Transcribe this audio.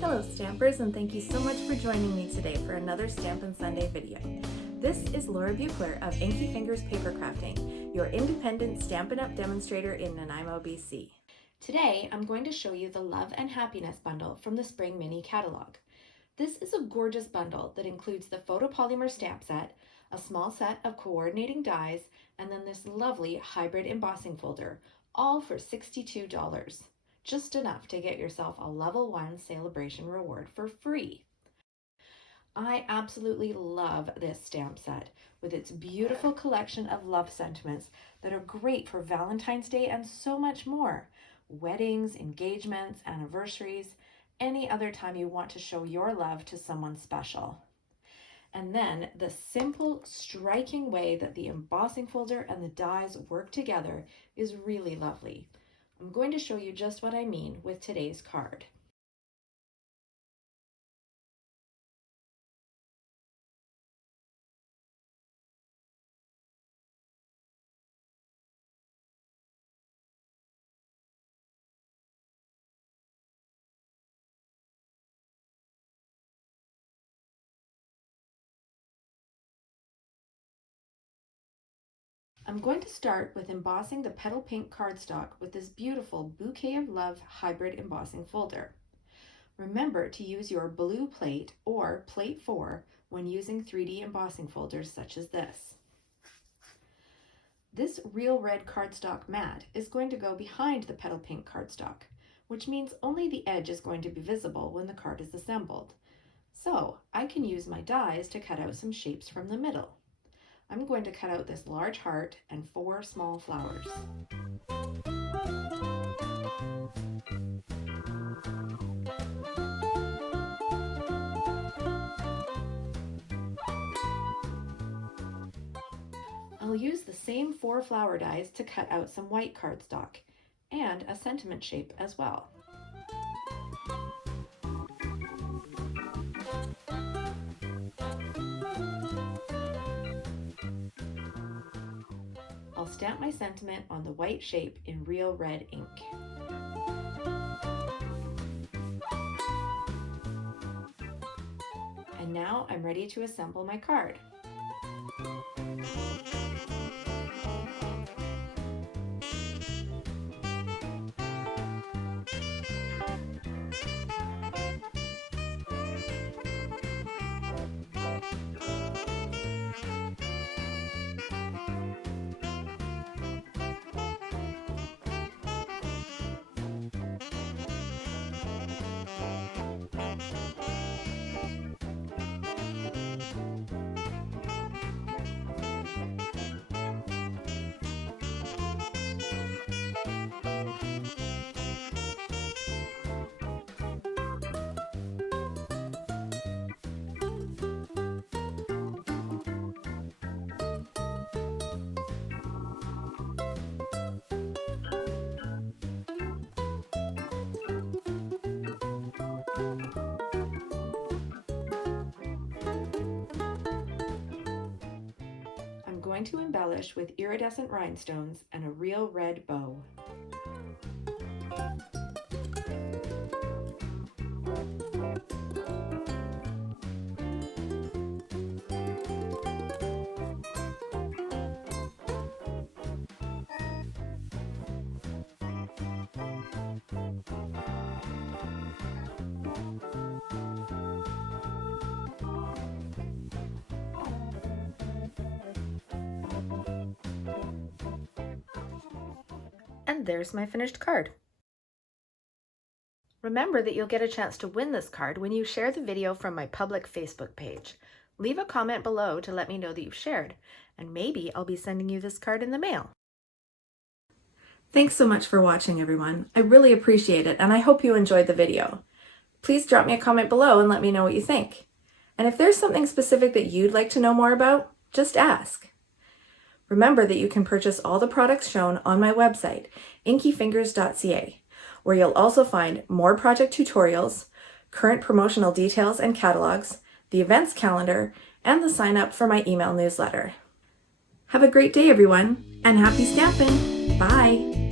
Hello Stampers, and thank you so much for joining me today for another Stampin' Sunday video. This is Laura Buechler of Inkyfingers Papercrafting, your independent Stampin' Up demonstrator in Nanaimo, BC. Today I'm going to show you the Love and Happiness bundle from the Spring Mini catalog. This is a gorgeous bundle that includes the photopolymer stamp set, a small set of coordinating dies, and then this lovely hybrid embossing folder, all for $62. Just enough to get yourself a level 1 celebration reward for free. I absolutely love this stamp set with its beautiful collection of love sentiments that are great for Valentine's Day and so much more. Weddings, engagements, anniversaries, any other time you want to show your love to someone special. And then the simple, striking way that the embossing folder and the dies work together is really lovely. I'm going to show you just what I mean with today's card. I'm going to start with embossing the petal pink cardstock with this beautiful Bouquet of Love hybrid embossing folder. Remember to use your blue plate or plate 4 when using 3D embossing folders such as this. This real red cardstock mat is going to go behind the petal pink cardstock, which means only the edge is going to be visible when the card is assembled. So I can use my dies to cut out some shapes from the middle. I'm going to cut out this large heart and 4 small flowers. I'll use the same 4 flower dies to cut out some white cardstock and a sentiment shape as well. I'll stamp my sentiment on the white shape in real red ink. And now I'm ready to assemble my card. I'm going to embellish with iridescent rhinestones and a real red bow. And there's my finished card. Remember that you'll get a chance to win this card when you share the video from my public Facebook page. Leave a comment below to let me know that you've shared, and maybe I'll be sending you this card in the mail. Thanks so much for watching, everyone. I really appreciate it, and I hope you enjoyed the video. Please drop me a comment below and let me know what you think. And if there's something specific that you'd like to know more about, just ask. Remember that you can purchase all the products shown on my website, inkyfingers.ca, where you'll also find more project tutorials, current promotional details and catalogs, the events calendar, and the sign up for my email newsletter. Have a great day, everyone, and happy stamping! Bye!